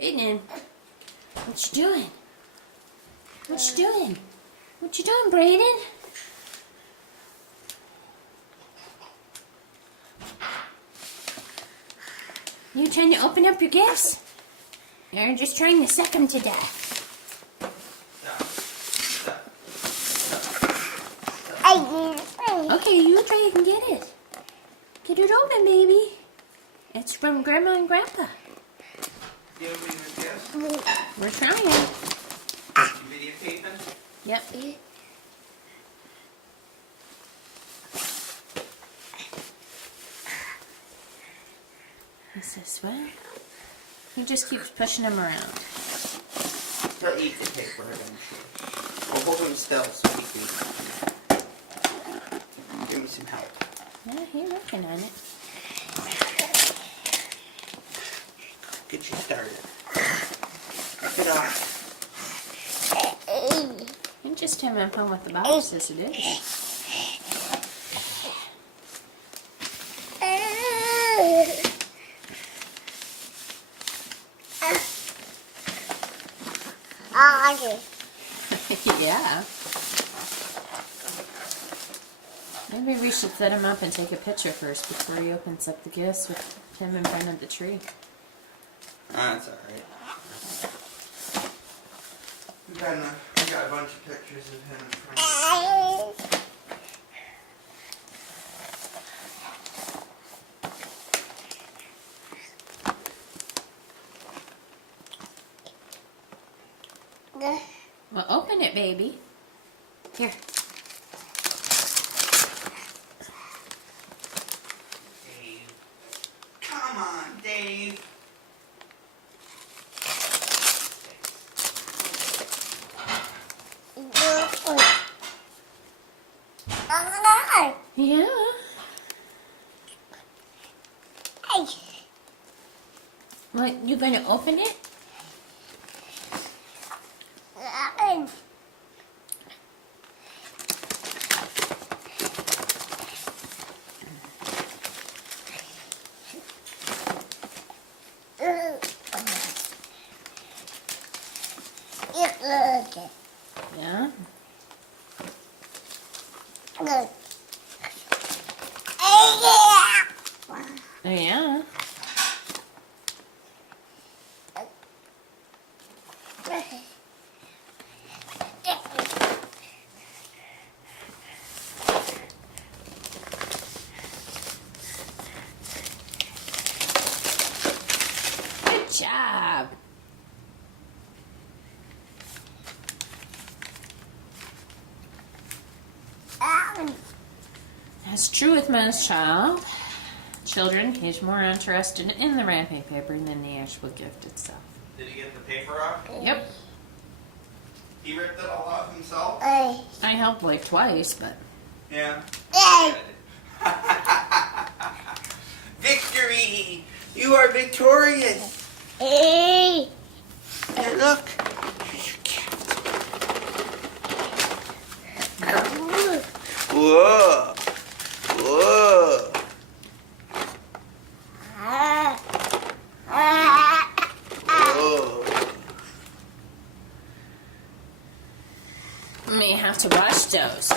Aiden, what you doing? What you doing? What you doing, Brayden? You trying to open up your gifts? You're just trying to suck them to death. Okay, you try and get it. Get it open, baby. It's from Grandma and Grandpa. You opening your gifts? We're trying. You videotaping? Yep. What's this one? He just keeps pushing them around. He'll eat the paper eventually. I'll hold him still so he can give me some help. Yeah, he's working on it. Get you started. Knock it off. You're just having fun with the box as it is. Yeah. Maybe we should set him up and take a picture first before he opens up the gifts with him in front of the tree. That's alright. We got a bunch of pictures of him in front of Well, open it, baby. Here. Dave. Come on, Dave. Yeah. What, you gonna open it? Yeah. Oh, yeah. Good job. That's true with most children. He's more interested in the wrapping paper than the actual gift itself. Did he get the paper off? Yep. He ripped it all off himself? I helped like twice, but... Yeah. Victory! You are victorious! Hey, look! Whoa! Whoa! Whoa! You may have to wash those.